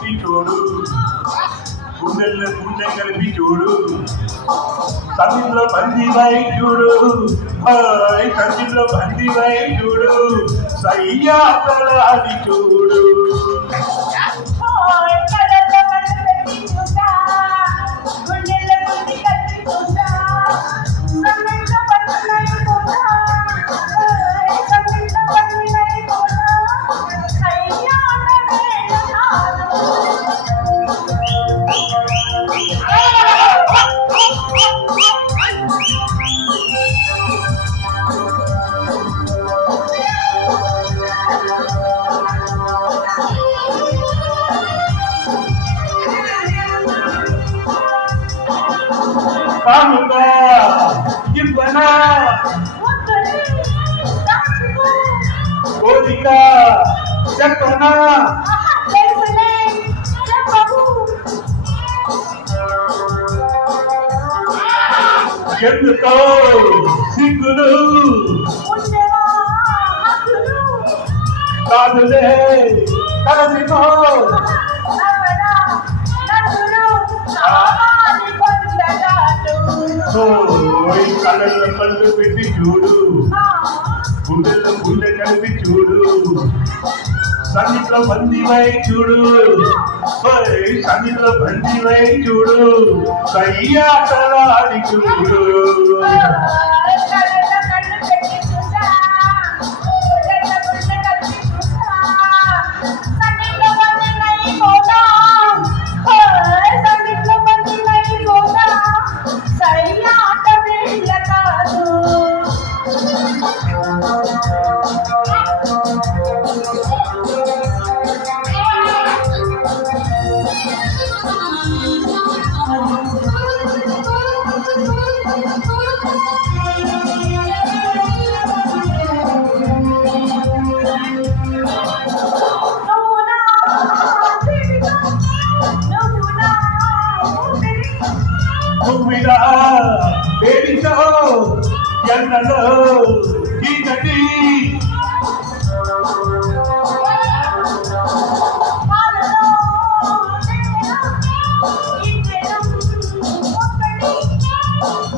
పెట్టి చూడు, గుండెల్లో గుండె కలిపి చూడు, తమిళ్లో బందీవై చూడు, తమిళ్లో బందీవై చూడు, సయ్యాటలాడి చూడు. కానుగా ఇవ్వనా కోరిక చెప్పనా ఎందుకో సిగ్గులు కాదులే కలసిపో కళ్ళల్లో కళ్ళు పెట్టి చూడు, గుండెల్లో గుండె కలిపి చూడు, సన్నిధిలో బందీవై చూడు, సన్నిధిలో బందీవై చూడు, సయ్యాటలాడి చూడు. నువ్విలా వేడితో ఎండలో చీకటి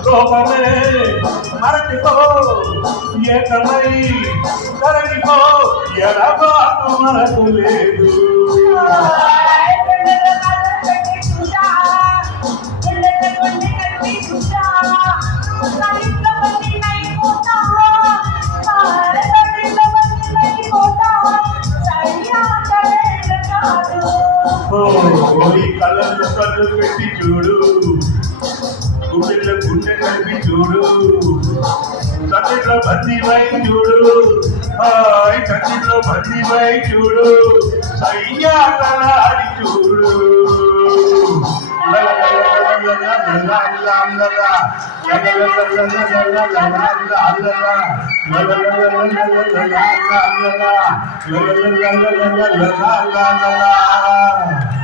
లోపలే మరచిపో ఏకమై తరగిపో ఎడబాటు మనకు లేదు. కళ్ళల్లో కళ్ళు పెట్టి చూడు, గుండెల్లో గుండె కలిపి చూడు, సన్నిధిలో బందీవై చూడు, సన్నిధిలో బందీవై చూడు, సయ్యాటలాడి చూడు. la